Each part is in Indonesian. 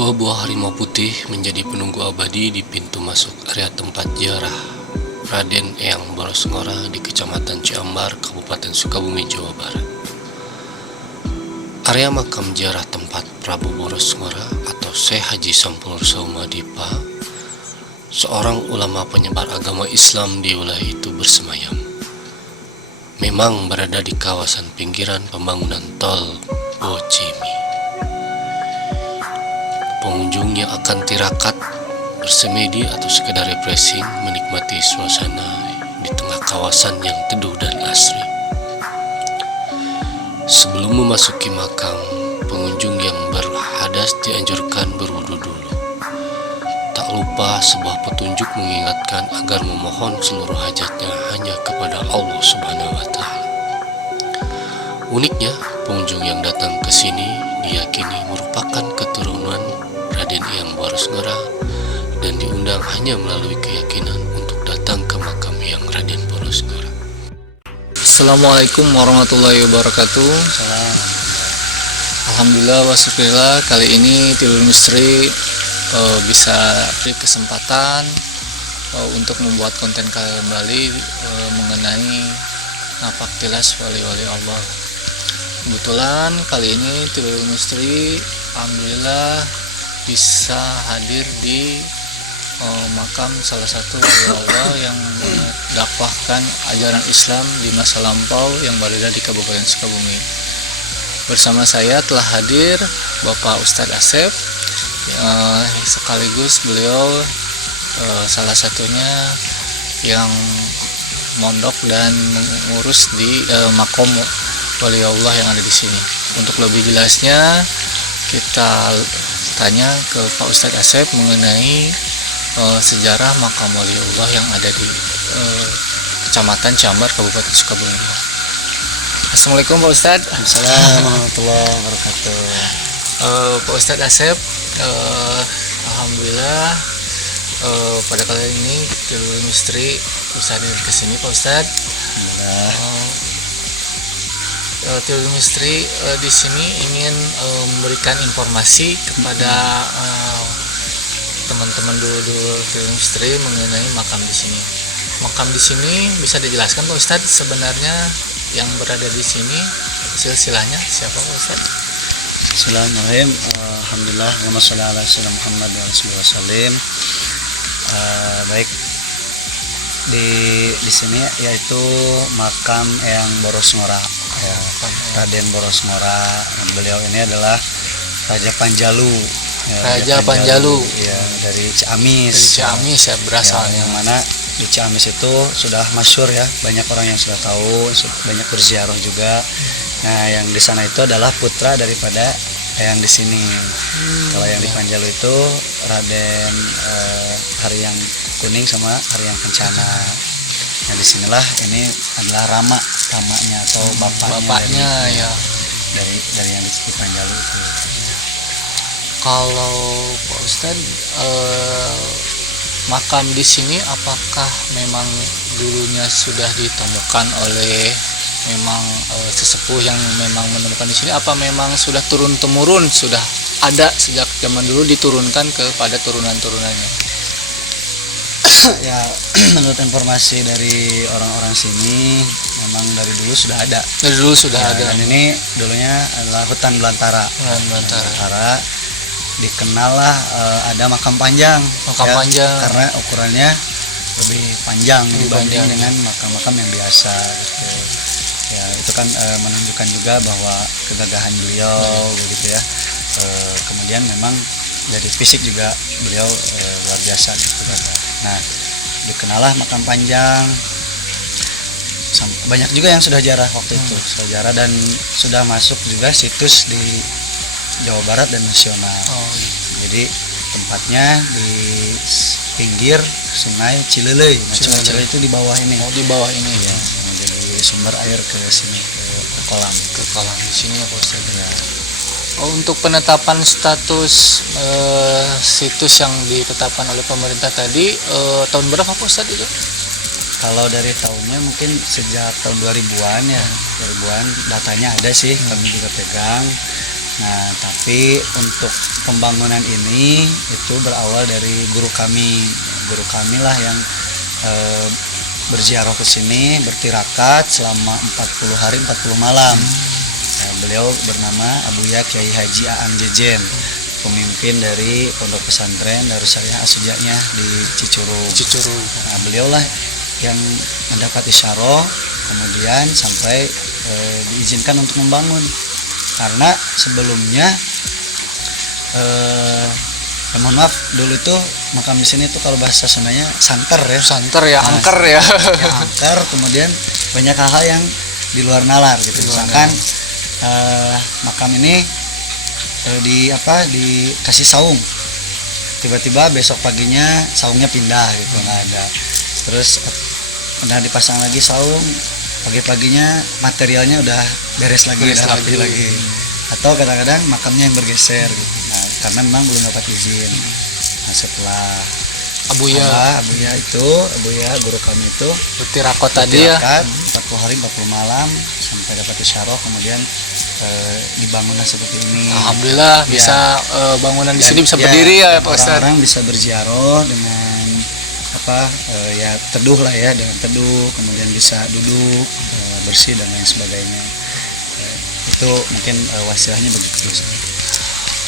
Buah-buah harimau putih menjadi penunggu abadi di pintu masuk area tempat ziarah Raden Eyang Boros Ngora di Kecamatan Ciambar, Kabupaten Sukabumi, Jawa Barat. Area makam ziarah tempat Prabu Boros Ngora atau Syekh Haji Sampulur Saumadipa, seorang ulama penyebar agama Islam di wilayah itu bersemayam. Memang berada di kawasan pinggiran pembangunan tol Bocimi. Pengunjung yang akan tirakat, bersemedi atau sekedar refreshing menikmati suasana di tengah kawasan yang teduh dan asri. Sebelum memasuki makam, pengunjung yang berhadas dianjurkan berwudu dulu. Tak lupa sebuah petunjuk mengingatkan agar memohon seluruh hajatnya hanya kepada Allah Subhanahu wa Ta'ala. Uniknya, pengunjung yang datang ke sini diyakini merupakan keturunan Raden Eyang Boros Ngora dan diundang hanya melalui keyakinan untuk datang ke makam Eyang Raden Boros Ngora. Assalamualaikum warahmatullahi wabarakatuh. Alhamdulillah wasyukurillah, kali ini Tidur Misteri bisa beri kesempatan untuk membuat konten kembali mengenai napak tilas wali-wali Allah. Kebetulan kali ini Tidur Misteri alhamdulillah bisa hadir di makam salah satu wali Allah yang mendakwahkan ajaran Islam di masa lampau yang berada di Kabupaten Sukabumi. Bersama saya telah hadir Bapak Ustadz Asep, sekaligus beliau salah satunya yang mondok dan mengurus di makom wali Allah yang ada di sini. Untuk lebih jelasnya kita tanya ke Pak Ustadz Asep mengenai sejarah makam wali Allah yang ada di Kecamatan Ciambar, Kabupaten Sukabumi. Assalamualaikum Pak Ustadz. Assalamualaikum warahmatullahi wabarakatuh. Pak Ustadz Asep, alhamdulillah pada kali ini Tidur Misteri bisa hadir ke sini Pak Ustadz. Tidur Misteri di sini ingin memberikan informasi kepada teman-teman dulu Tidur Misteri mengenai makam di sini. Makam di sini bisa dijelaskan Pak Ustadz, sebenarnya yang berada di sini silsilahnya siapa Pak Ustadz? Bismillahirrahmanirrahim. Alhamdulillah, wassalatu ala sayyidina Muhammad wa alihi wasallam. Baik, di sini yaitu makam Eyang Boros Ngora, ya, Raden Boros Ngora. Beliau ini adalah Raja Panjalu. Ya, Raja Panjalu. Ya, dari Ciamis. Dari Ciamis ya berasalnya. Yang mana di Ciamis itu sudah masyhur ya, banyak orang yang sudah tahu, banyak berziarah juga. Nah, yang di sana itu adalah putra daripada yang di sini. Kalau yang di Panjalu itu Raden Haryang Kuning sama Haryang Kencana. Nah, disinilah ini adalah ramanya atau bapaknya dari, ya dari yang di Panjalu itu. Kalau Pak Ustadz, makam di sini apakah memang dulunya sudah ditemukan oleh memang sesepuh yang memang menemukan di sini, apa memang sudah turun temurun, sudah ada sejak zaman dulu diturunkan kepada turunan-turunannya? Ya, menurut informasi dari orang-orang sini memang dari dulu sudah ada. Dari dulu sudah Ya, ada. dan ini dulunya adalah hutan belantara. Belantara. Dikenal lah ada makam panjang. Makam panjang. Karena ukurannya lebih panjang dibanding panjang. dengan makam-makam yang biasa gitu. Ya, itu kan menunjukkan juga bahwa kegagahan beliau begitu ya. Kemudian memang dari fisik juga beliau luar biasa gitu kan. Nah, dikenal lah makam panjang. Banyak juga yang sudah jarah waktu itu, sudah jarah dan sudah masuk juga situs di Jawa Barat dan nasional. Jadi tempatnya di pinggir Sungai Cilelei. Cilelei itu di bawah ini. Di bawah ini ya. Jadi sumber air ke sini ke kolam. Ke kolam di sini ya Pak Ustadz. Ya. Untuk penetapan status situs yang ditetapkan oleh pemerintah tadi tahun berapa Pak Ustadz itu? Kalau dari tahunnya mungkin sejak tahun 2000-an ya, 2000-an datanya ada sih, kami juga pegang. Nah, tapi untuk pembangunan ini itu berawal dari guru kami lah yang berziarah ke sini, bertirakat selama 40 hari 40 malam. Nah, beliau bernama Abuya Kiai Haji Aan Jejen, pemimpin dari Pondok Pesantren Darussalam Asujanya di Cicurug. Nah, beliaulah yang mendapat isyarah, kemudian sampai diizinkan untuk membangun. Karena sebelumnya mohon maaf, dulu itu makam di sini tuh kalau bahasa Sundanya santer ya. Santer ya, Nah, angker ya. Ya, angker, kemudian banyak hal-hal yang di luar nalar gitu. Misalkan makam ini dikasih saung, tiba-tiba besok paginya saungnya pindah gitu, nggak ada. Terus udah dipasang lagi saung, pagi-paginya materialnya udah beres lagi, udah rapi lagi. Atau kadang-kadang makamnya yang bergeser gitu. Nah, karena memang belum dapat izin. Nah, setelah Abuya guru kami itu Bertirakot tadi ya. 40 hari 40 malam sampai dapat isyarah, kemudian dibangunlah seperti ini. Alhamdulillah Ya. bisa bangunan di Dan sini bisa berdiri ya Pak Ustadz. Orang bisa berziarah dengan ya teduh lah ya, dengan teduh, kemudian bisa duduk bersih dan lain sebagainya. Itu mungkin wasilahnya begitu.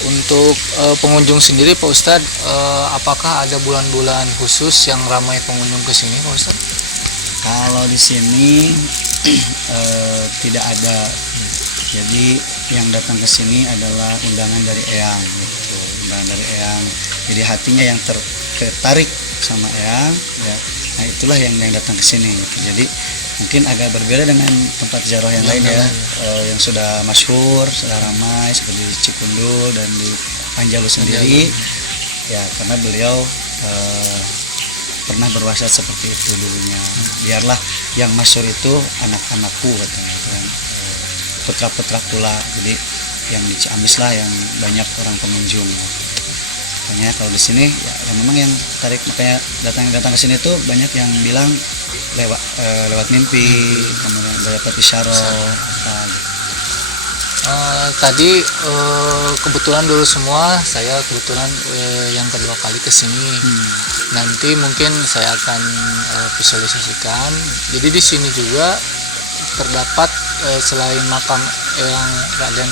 Untuk pengunjung sendiri Pak Ustadz, apakah ada bulan-bulan khusus yang ramai pengunjung ke sini Pak Ustadz? Kalau di sini tidak ada. Jadi yang datang ke sini adalah undangan dari Eyang gitu. Undangan dari Eyang. Jadi hatinya yang tertarik sama Eyang ya. Nah, itulah yang datang ke sini gitu. Jadi mungkin agak berbeda dengan tempat ziarah yang lain ya, yang sudah masyhur, sudah ramai seperti di Cikundul dan di Panjalu sendiri. Ya, karena beliau pernah berwasiat seperti itu dulunya. Biarlah yang masyhur itu anak-anakku katanya kan. Putra-putra pula. Jadi yang di Ciamis lah yang banyak orang pengunjung. Makanya kalau di sini ya memang yang tarik, makanya datang ke sini tuh banyak yang bilang lewat mimpi, kemudian dapat isyarah. Tadi kebetulan dulu semua, saya kebetulan yang kedua kali ke sini. Nanti mungkin saya akan visualisasikan. Jadi di sini juga terdapat selain makam yang Raden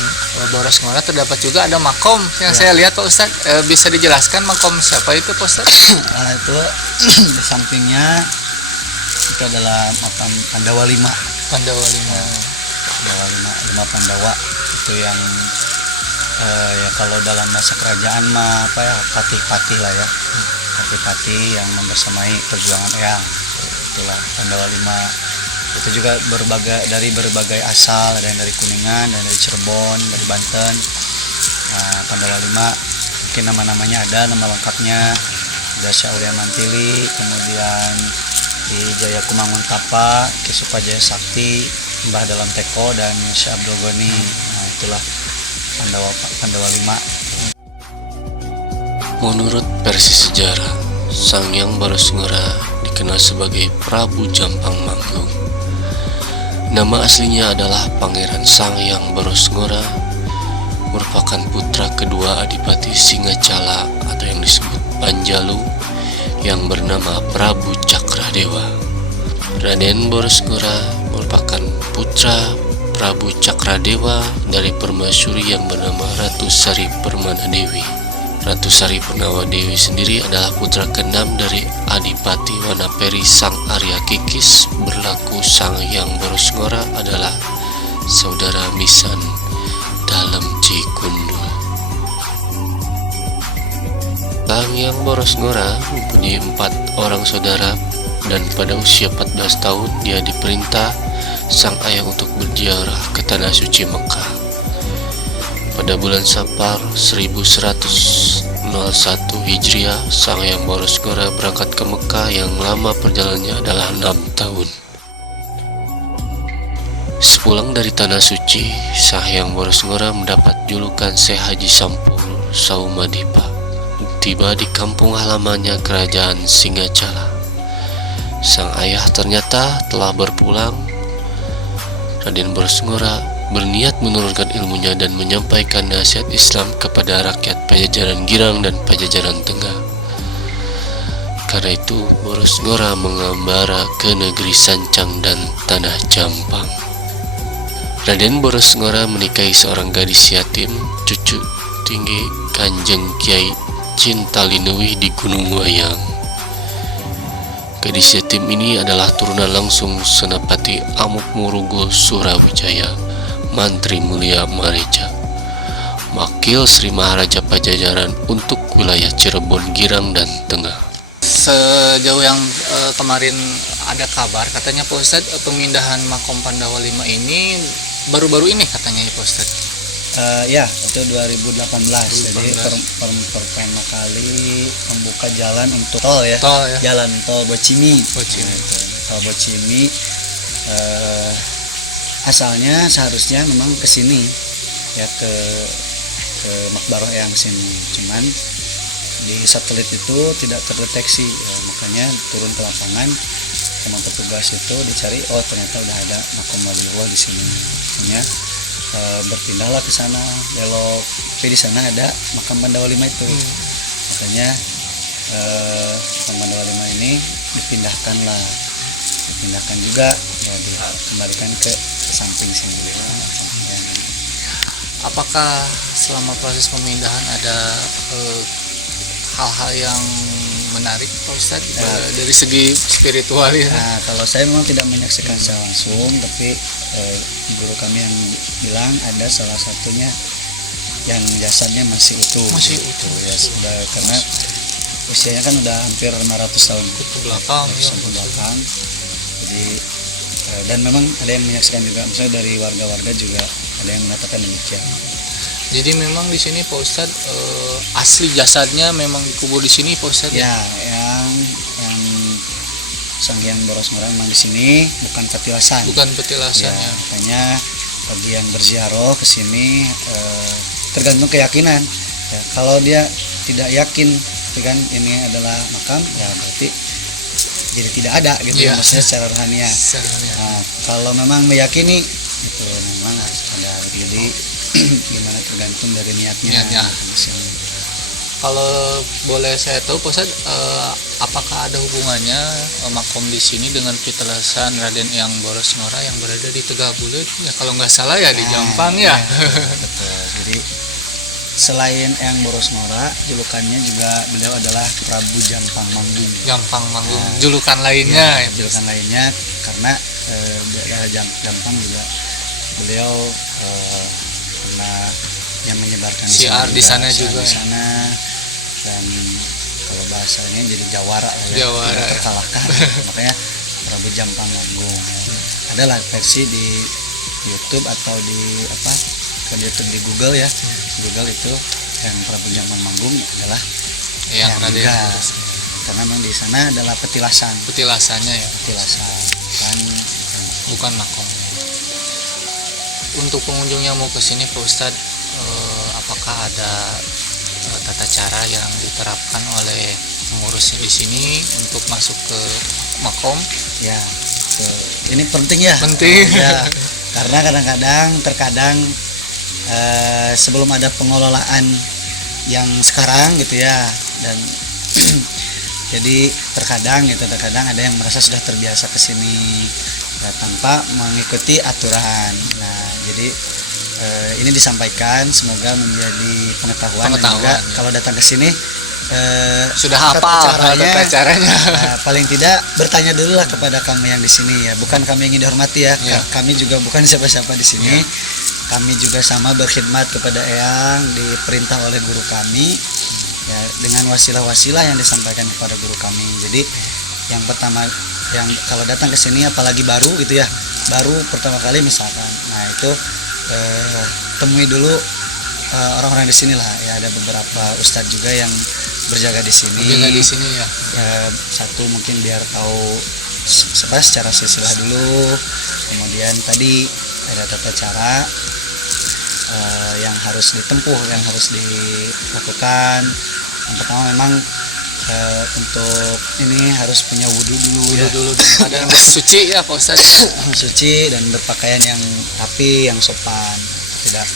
Boros Ngora, terdapat juga ada makom yang saya lihat Pak Ustadz. Bisa dijelaskan makom siapa itu Pak Ustadz? Itu di sampingnya itu adalah makam Pandawa 5. Pandawa 5. Pandawa 5 Pandawa itu yang ya kalau dalam bahasa kerajaan mah patih-patih lah ya. Patih-patih yang membersamai perjuangan Eyang. Itulah Pandawa 5. Itu juga dari berbagai asal, ada yang dari Kuningan, dan dari Cirebon, dari Banten. Nah, Pandawa 5 mungkin nama-namanya ada, nama lengkapnya ada Syekh Aulia Mantili, kemudian di Jaya Kumangun Tapa, Ki Supajaya Sakti, Mbah Dalam Teko, dan Syekh Abdul Ghani. Nah, itulah Pandawa 5. Menurut versi sejarah, Sang Hyang Boros Ngora dikenal sebagai Prabu Jampang Manggung. Nama aslinya adalah Pangeran Sang Hyang Boros Ngora, merupakan putra kedua Adipati Singacala atau yang disebut Panjalu yang bernama Prabu Cakradewa. Raden Boros Ngora merupakan putra Prabu Cakradewa dari permaisuri yang bernama Ratu Sari Permana Dewi. Ratu Sari Permana Dewi sendiri adalah putra keenam dari Adipati Wanaperi Sang Arya Kikis. Berlaku Sang Hyang Boros Ngora adalah saudara misan dalam Cikundul. Sang Hyang Boros Ngora mempunyai 4 orang saudara, dan pada usia 14 tahun dia diperintah sang ayah untuk berziarah ke Tanah Suci Mekah. Pada bulan Safar 1101 Hijriah, Sang Hyang Boros Ngora berangkat ke Mekah yang lama perjalanannya adalah 6 tahun. Sepulang dari Tanah Suci, Sang Hyang Boros Ngora mendapat julukan Syekh Haji Sampul Saumadipa. Tiba di kampung halamannya Kerajaan Singacala. Sang ayah ternyata telah berpulang. Raden Boros Ngora berniat menurunkan ilmunya dan menyampaikan nasihat Islam kepada rakyat Pajajaran Girang dan Pajajaran Tengah. Karena itu, Boros Ngora mengembara ke negeri Sancang dan Tanah Jampang. Raden Boros Ngora menikahi seorang gadis yatim, cucu tinggi Kanjeng Kiai Cintalinui di Gunung Wayang. Gadis yatim ini adalah turunan langsung Senapati Amukmarugo Surawijaya, Mantri Mulia Mareja, Wakil Sri Maharaja Pajajaran untuk wilayah Cirebon, Girang, dan Tengah. Sejauh yang kemarin ada kabar, katanya Pak Ustadz pemindahan Makom Pandawa 5 ini baru-baru ini katanya ya Pak Ustadz. Ya, itu 2018. Jadi pertama kali membuka jalan untuk tol ya. Tol ya. Jalan tol Bocimi. Bocimi. Nah, itu. Tol Bocimi asalnya seharusnya memang ke sini ya, ke Makbaroh yang sini. Cuman di satelit itu tidak terdeteksi ya, makanya turun ke lapangan sama petugas itu dicari, oh ternyata udah ada makom waliullah di sini. Makanya berpindahlah ke sana, belok, tapi di sana ada makam Pandawa 5 itu. Makanya makam Pandawa 5 ini dipindahkan juga ya, dikembalikan ke samping sini. Apakah selama proses pemindahan ada hal-hal yang menarik Pak Ustadz dari segi spiritual ya? Nah, kalau saya memang tidak menyaksikan secara langsung, tapi guru kami yang bilang ada salah satunya yang jasadnya masih utuh. Masih utuh ya, sudah, karena usianya kan udah hampir 500 tahun ke belakang. Jadi dan memang ada yang menyaksikan juga, misalnya dari warga-warga juga ada yang mengatakan demikian. Jadi memang di sini Pak Ustadz asli jasadnya memang dikubur di sini Pak Ustadz. Ya, yang Sang Hyang Boros Ngora memang di sini, bukan petilasan. Bukan petilasan ya. Makanya bagi yang berziarah ke sini tergantung keyakinan. Ya, kalau dia tidak yakin kan ini adalah makam, ya berarti jadi tidak ada gitu ya, maksudnya secara rohania. Nah, kalau memang meyakini itu memang ada, jadi gimana tergantung dari niatnya. Kalau boleh saya tahu Pak Ustadz, apakah ada hubungannya makom di sini dengan petilasan Raden Eyang Boros Ngora yang berada di Tegabulet? Ya kalau nggak salah ya di Jampang ya. Betul. Jadi selain Eyang Boros Ngora, julukannya juga beliau adalah Prabu Jampang Manggung. Jampang Manggung, julukan lainnya. Ya, julukan lainnya karena daerah Jampang juga beliau pernah yang menyebarkan siar di sana juga. Di sana, dan kalau bahasanya jadi jawara ya, Jawara tidak terkalahkan. Makanya Prabu Jampang Manggung. Adalah versi di YouTube atau di YouTube di Google ya. Google itu yang Prabu Jampang Manggung adalah yang Raden Boros. Karena memang di sana adalah petilasan. Petilasannya ya. Petilasan bukan makom. Untuk pengunjung yang mau ke sini Pak Ustadz, apakah ada tata cara yang diterapkan oleh pengurus di sini untuk masuk ke makom? Ya, ini penting ya. Penting. Ya, karena terkadang sebelum ada pengelolaan yang sekarang gitu ya, dan jadi terkadang ada yang merasa sudah terbiasa ke sini ya, tanpa mengikuti aturan. Nah, jadi ini disampaikan semoga menjadi pengetahuan dan juga kalau datang ke sini sudah hafal tata caranya. Paling tidak bertanya dulu lah kepada kami yang di sini ya, bukan kami yang dihormati ya. Kami juga bukan siapa-siapa di sini. Kami juga sama berkhidmat kepada Eyang, diperintah oleh guru kami ya, dengan wasilah-wasilah yang disampaikan kepada guru kami. Jadi yang pertama, yang kalau datang ke sini apalagi baru gitu ya, baru pertama kali misalkan, nah itu temui dulu orang-orang di sini lah ya. Ada beberapa ustadz juga yang berjaga di sini. Ya. Satu mungkin biar tahu secara silsilah dulu, kemudian tadi ada tata cara yang harus ditempuh, yang harus dilakukan. Yang pertama memang untuk ini harus punya wudhu dulu Wudhu ya. dulu dan suci ya Pak Ustadz. Suci dan berpakaian yang rapi, yang sopan, tidak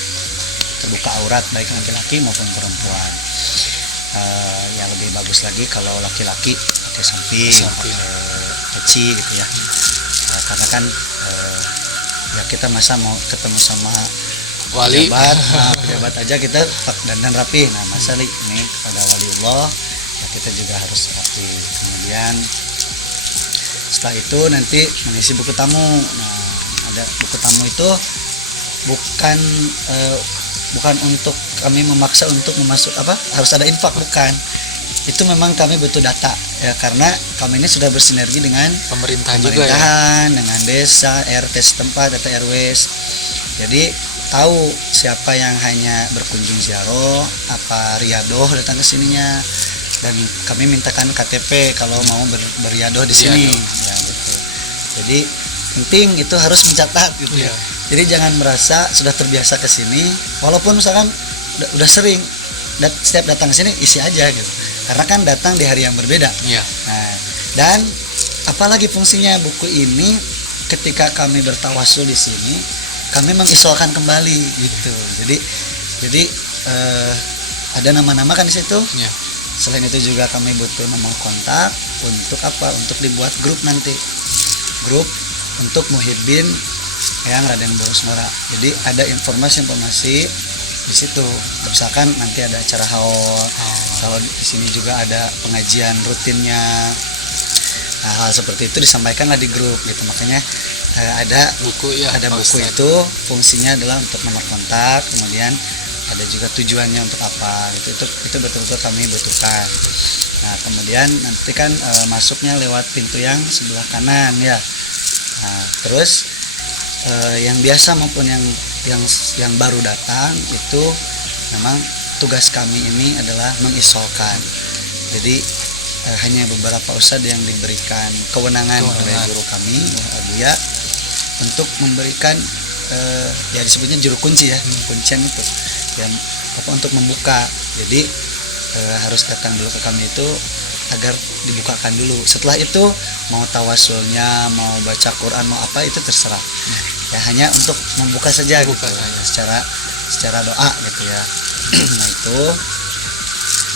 terbuka aurat baik laki-laki maupun perempuan. Yang lebih bagus lagi kalau laki-laki pakai samping, pakai peci gitu ya. Karena kan ya kita masa mau ketemu sama Wali. pejabat aja kita dandan rapi. Nah masa ini kepada waliullah ya kita juga harus rapi. Kemudian setelah itu nanti mengisi buku tamu. Nah ada buku tamu itu bukan untuk kami memaksa untuk harus ada infak, bukan. Itu memang kami butuh data ya, karena kami ini sudah bersinergi dengan Pemerintahan juga ya. pemerintahan, dengan desa, RT setempat atau RW. Jadi tahu siapa yang hanya berkunjung ziarah, apa riadoh datang ke sininya, dan kami mintakan KTP kalau mau beriadoh di sini. Ya, gitu. Jadi penting itu harus mencatat gitu ya. Jadi jangan merasa sudah terbiasa ke sini, walaupun misalkan udah sering setiap datang ke sini isi aja gitu. Karena kan datang di hari yang berbeda. Iya. Nah, dan apalagi fungsinya buku ini ketika kami bertawasul di sini, kami mengisolkan kembali gitu. Jadi ada nama-nama kan di situ. Iya. Selain itu juga kami butuh nomor kontak untuk apa? Untuk dibuat grup nanti. Grup untuk Muhibbin yang Raden Boros Ngora. Jadi ada informasi di situ. Misalkan nanti ada acara haul. Kalau di sini juga ada pengajian rutinnya. Nah, hal seperti itu disampaikanlah di grup gitu. Makanya ada Buku ya. ada Pak buku Ustadz. itu fungsinya adalah untuk nomor kontak, kemudian ada juga tujuannya untuk apa gitu. Itu betul-betul kami butuhkan. Nah, kemudian nanti kan masuknya lewat pintu yang sebelah kanan ya. Nah, terus yang biasa maupun yang baru datang itu memang tugas kami ini adalah mengisolkan. Jadi hanya beberapa ustadz yang diberikan kewenangan oleh guru kami Buya untuk memberikan ya disebutnya juru kunci ya, kuncian itu yang untuk membuka. Jadi harus datang dulu ke kami itu agar dibukakan dulu. Setelah itu mau tawasulnya, mau baca Quran, mau apa itu terserah. Ya hanya untuk membuka saja gitu. Secara doa gitu ya. Nah itu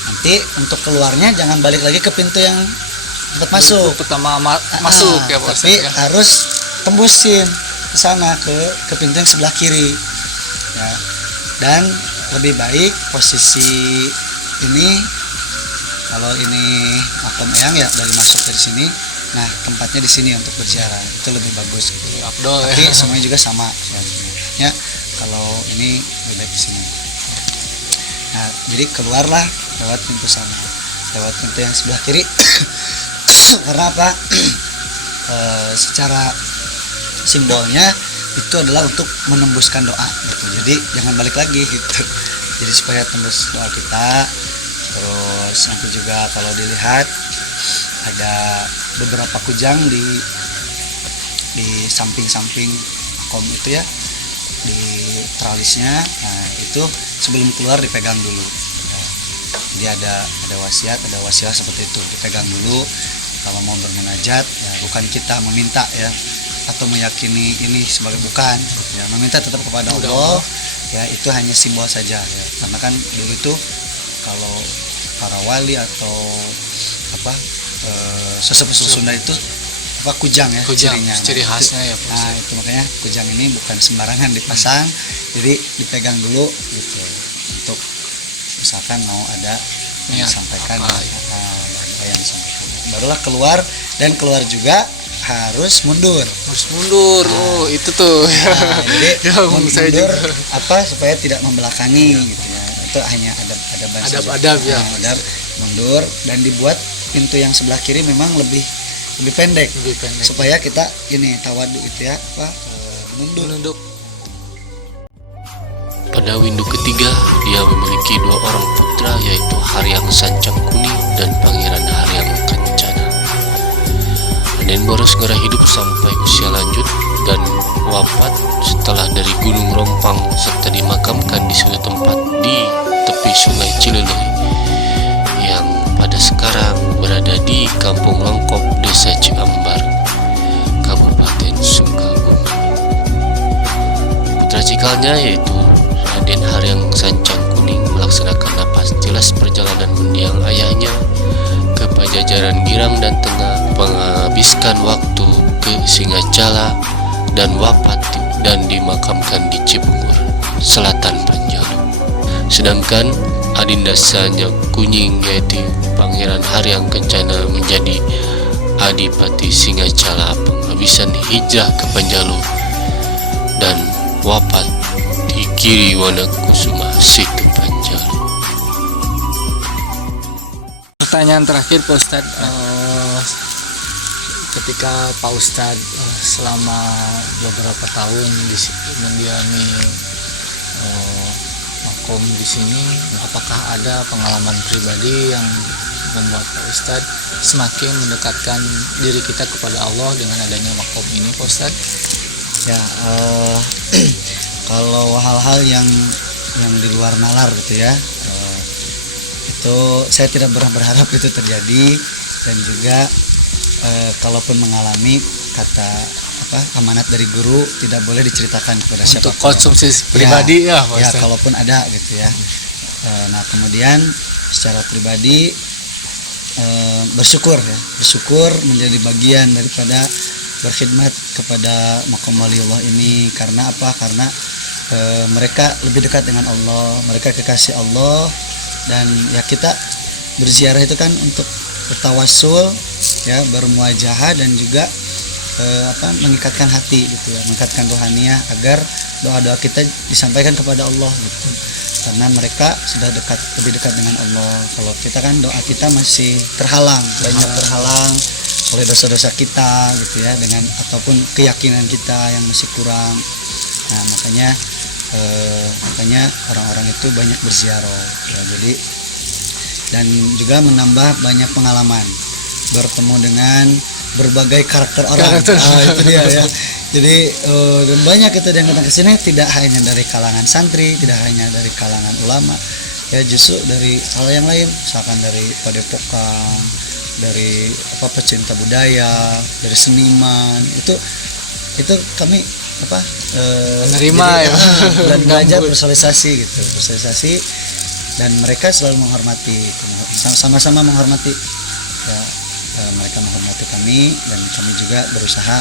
nanti untuk keluarnya jangan balik lagi ke pintu yang tempat masuk. Pertama masuk ya Pak Tapi Ustadz, ya. harus tembusin ke sana ke pintu yang sebelah kiri. Ya. Dan lebih baik posisi ini, kalau ini makam eyang ya dari masuk dari sini, nah tempatnya di sini untuk berziarah itu lebih bagus gitu. Abdul Tapi ya. semuanya juga sama ya. Kalau ini lebih baik di sini. Nah, jadi keluarlah lewat pintu sana, lewat pintu yang sebelah kiri. Karena apa? Secara simbolnya itu adalah untuk menembuskan doa gitu. Jadi jangan balik lagi gitu. Jadi supaya tembus doa kita. Terus nanti juga kalau dilihat ada beberapa kujang di samping-samping makom itu ya, di tralisnya. Nah itu sebelum keluar dipegang dulu. Nah, jadi ada wasiat seperti itu, dipegang dulu. Kalau mau bermunajat ya bukan kita meminta ya atau meyakini ini sebagai bukan ya, meminta tetap kepada Allah ya, itu hanya simbol saja ya. Karena kan dulu itu kalau para wali atau apa sesepuh Sunda itu apa kujang ya, cirinya. Ciri khasnya ya Pak. Nah itu makanya kujang ini bukan sembarangan dipasang, jadi dipegang dulu gitu untuk misalkan mau ada yang disampaikan apa yang disampaikan, barulah keluar. Dan keluar juga harus mundur. Oh itu tuh. Nah, jadi Ya, saya mundur juga. apa supaya tidak membelakangi gitu ya. Itu hanya Adab-adab ya. Adab mundur, dan dibuat pintu yang sebelah kiri memang lebih pendek. Supaya kita ini tawadu itu ya mundur. Pada windu ketiga, dia memiliki 2 orang putra, yaitu Haryang Sancangkuni dan Pangeran Haryang Kancana. Raden Boros Ngora hidup sampai usia lanjut dan wafat setelah dari Gunung Rompang serta dimakamkan di suatu tempat di tepi Sungai Cilelei yang pada sekarang Kampung Lengkop, Desa Ciambar, Kabupaten Sukabumi. Putra cikalnya yaitu Raden Haryang Sancang Kuning melaksanakan napas jelas perjalanan mendiang ayahnya ke Pajajaran Girang dan Tengah, menghabiskan waktu ke Singacala dan wafat dan dimakamkan di Cibungur, Selatan Panjalu. Sedangkan adinda Sancang Kuning yaitu Pangeran Haryang Kencana menjadi Adipati Singacala, penghabisan hijrah ke Panjalu dan wafat di Giri Wanakusuma, Situ Panjalu. Pertanyaan terakhir Pak Ustadz, ketika Pak Ustadz selama beberapa tahun mendiami makom di sini, apakah ada pengalaman pribadi yang membuat Pak Ustadz semakin mendekatkan diri kita kepada Allah dengan adanya makom ini, Pak Ustadz? Ya, kalau hal-hal yang di luar nalar gitu ya, itu saya tidak pernah berharap itu terjadi. Dan juga kalaupun mengalami, kata amanat dari guru tidak boleh diceritakan kepada siapapun. Untuk konsumsi pribadi ya, Pak ya Ustadz. kalaupun ada gitu ya. Nah kemudian secara pribadi bersyukur menjadi bagian daripada berkhidmat kepada makom waliullah ini. Karena apa? Karena mereka lebih dekat dengan Allah, mereka kekasih Allah, dan ya kita berziarah itu kan untuk bertawassul ya, bermuajahah, dan juga mengikatkan hati gitu ya, mengikatkan rohaniah agar doa-doa kita disampaikan kepada Allah gitu. Karena mereka sudah lebih dekat dengan Allah. Kalau kita kan doa kita masih banyak terhalang oleh dosa-dosa kita gitu ya, dengan ataupun keyakinan kita yang masih kurang. Nah makanya orang-orang itu banyak berziarah ya, jadi dan juga menambah banyak pengalaman, bertemu dengan berbagai karakter orang. Itu dia ya. Jadi dan banyak itu yang datang ke sini tidak hanya dari kalangan santri, tidak hanya dari kalangan ulama ya, justru dari hal yang lain, misalkan dari padepokan, dari pecinta budaya, dari seniman. Itu kami menerima ya, dan belajar bersosialisasi gitu, dan mereka selalu menghormati, sama-sama menghormati ya, mereka menghormati kami, dan kami juga berusaha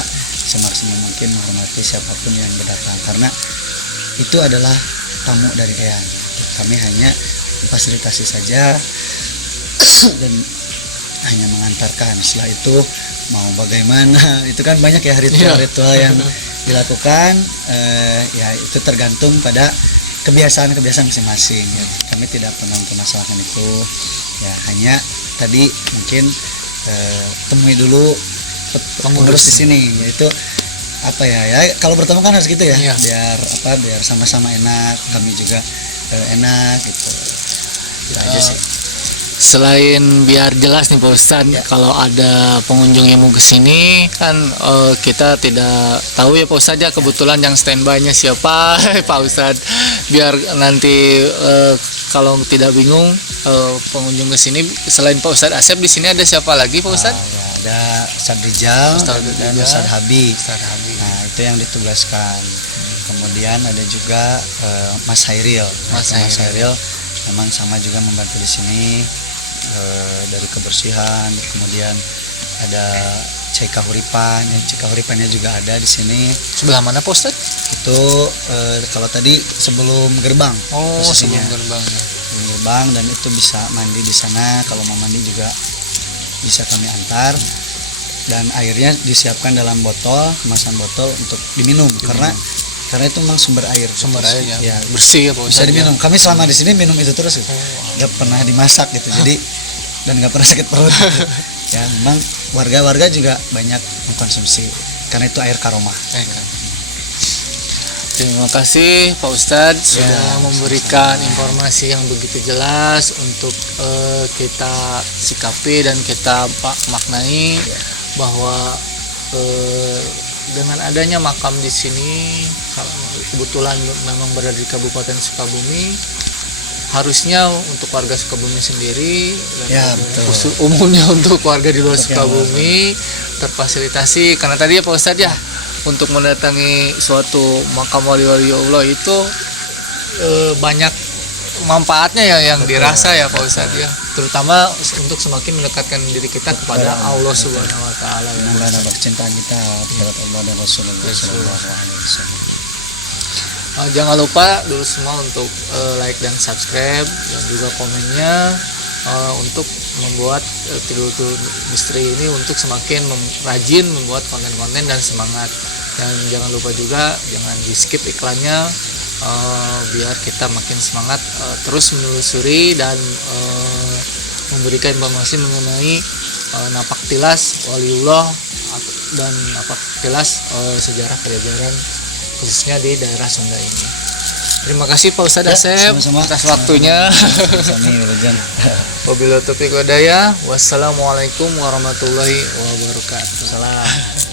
semaksimal mungkin menghormati siapapun yang berdatang, karena itu adalah tamu dari Eyang. Kami hanya memfasilitasi saja dan hanya mengantarkan. Setelah itu mau bagaimana, itu kan banyak ya ritual-ritual yang dilakukan, ya itu tergantung pada kebiasaan masing-masing ya. Kami tidak pernah mempermasalahkan itu ya, hanya tadi mungkin temui dulu pengurus di sini, yaitu kalau bertemu kan harus gitu ya, biar sama-sama enak, kami juga enak gitu. Itu aja sih. Selain biar jelas nih Pak Ustadz, kalau ada pengunjung yang mau kesini kan kita tidak tahu ya Pak Ustadz ya, kebetulan yang standby-nya siapa Pak Ustadz, biar nanti kalau tidak bingung pengunjung kesini, selain Pak Ustadz Asep di sini ada siapa lagi Pak Ustadz? Ada Ustadz Rijal dan Ustadz Habib. Nah itu yang ditugaskan. Kemudian ada juga Mas Hairil. Mas Hairil memang sama juga membantu di sini dari kebersihan. Kemudian ada Cika Huripan, Cika Huripannya juga ada di sini. Sebelah mana Pak Ustadz? Itu kalau tadi sebelum gerbang. Oh, posisinya. sebelum gerbang ya. Sebelum gerbang, dan itu bisa mandi di sana. Kalau mau mandi juga bisa kami antar, dan airnya disiapkan dalam botol, kemasan botol untuk diminum. Karena itu memang sumber air ya, bersih ya Pak bisa diminum. Kami selama di sini minum itu terus gitu. Nggak pernah dimasak gitu, jadi dan nggak pernah sakit perut gitu. Ya memang warga juga banyak mengkonsumsi karena itu air karomah. Terima kasih Pak Ustadz sudah memberikan informasi yang begitu jelas untuk kita sikapi dan kita maknai bahwa dengan adanya makam di sini, kebetulan memang berada di Kabupaten Sukabumi, harusnya untuk warga Sukabumi sendiri dan Ya, betul. umumnya untuk warga di luar Untuk yang Sukabumi terfasilitasi, karena tadi ya Pak Ustadz ya, untuk mendatangi suatu makam wali-wali Allah itu banyak manfaatnya ya yang dirasa ya Pak Ustadz ya, terutama untuk semakin mendekatkan diri kita kepada Allah Subhanahu Wa Taala ya. menambah kecintaan kita terhadap Allah dan Rasulullah Sallallahu Alaihi Wasallam. Jangan lupa dulu semua untuk like dan subscribe dan juga komennya untuk membuat Tidur Misteri ini untuk semakin rajin membuat konten-konten dan semangat. Dan jangan lupa juga jangan di skip iklannya biar kita makin semangat terus menelusuri dan memberikan informasi mengenai napak tilas waliullah dan napak tilas sejarah Pajajaran khususnya di daerah Sunda ini. Terima kasih Pak Ustadz Asep sama-sama. atas waktunya. Sami Rajan. Wabillahi taufiq wal hidayah. Wassalamualaikum warahmatullahi wabarakatuh. Salam.